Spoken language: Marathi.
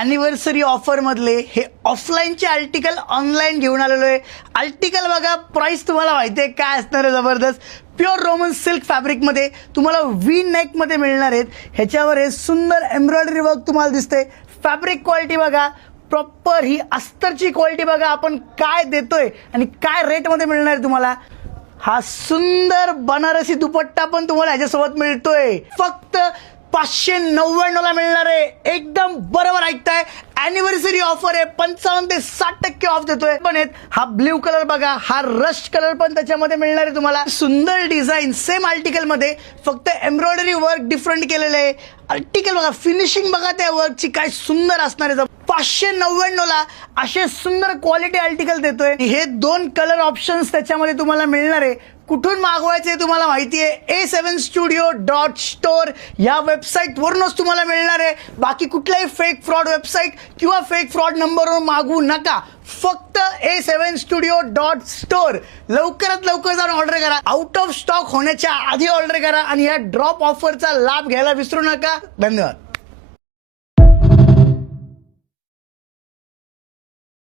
ॲनिव्हर्सरी ऑफर मधले हे ऑफलाईनचे आर्टिकल ऑनलाईन घेऊन आलेलो आहे। आर्टिकल बघा, प्राइस तुम्हाला माहिती आहे काय असणार आहे, जबरदस्त प्युअर रोमन सिल्क फॅब्रिक मध्ये तुम्हाला वी नेक मध्ये मिळणार आहेत। ह्याच्यावर हे सुंदर एम्ब्रॉयडरी वर्क तुम्हाला दिसते। फॅब्रिक क्वालिटी बघा, प्रॉपर ही अस्तरची क्वालिटी बघा, आपण काय देतोय आणि काय रेट मध्ये मिळणार आहे तुम्हाला। हा सुंदर बनारसी दुपट्टा पण तुम्हाला ह्याच्यासोबत मिळतोय, फक्त 599 ला मिळणार आहे। एकदम बरोबर ऐकताय, अॅनिव्हर्सरी ऑफर आहे, 55 ते 60% ऑफ देतोय। पण हा ब्ल्यू कलर बघा, हा रस्ट कलर पण त्याच्यामध्ये मिळणार आहे तुम्हाला। सुंदर डिझाईन सेम आर्टिकल मध्ये, फक्त एम्ब्रॉयडरी वर्क डिफरंट केलेलं आहे। आर्टिकल बघा, फिनिशिंग बघा त्या वर्कची काय सुंदर असणार आहे। 599 ला असे सुंदर क्वालिटी आर्टिकल देतोय। हे 2 कलर ऑप्शन्स त्याच्यामध्ये तुम्हाला मिळणार आहे। कुठून मागवायचे तुम्हाला माहिती आहे, a7studio.store या वेबसाईट वरूनच तुम्हाला मिळणार आहे। बाकी कुठल्याही फेक फ्रॉड वेबसाईट किंवा फेक फ्रॉड नंबरवर मागवू नका, फक्त a7studio.store लवकरात लवकर जाऊन ऑर्डर करा। आउट ऑफ स्टॉक होण्याच्या आधी ऑर्डर करा आणि या ड्रॉप ऑफरचा लाभ घ्यायला विसरू नका। धन्यवाद।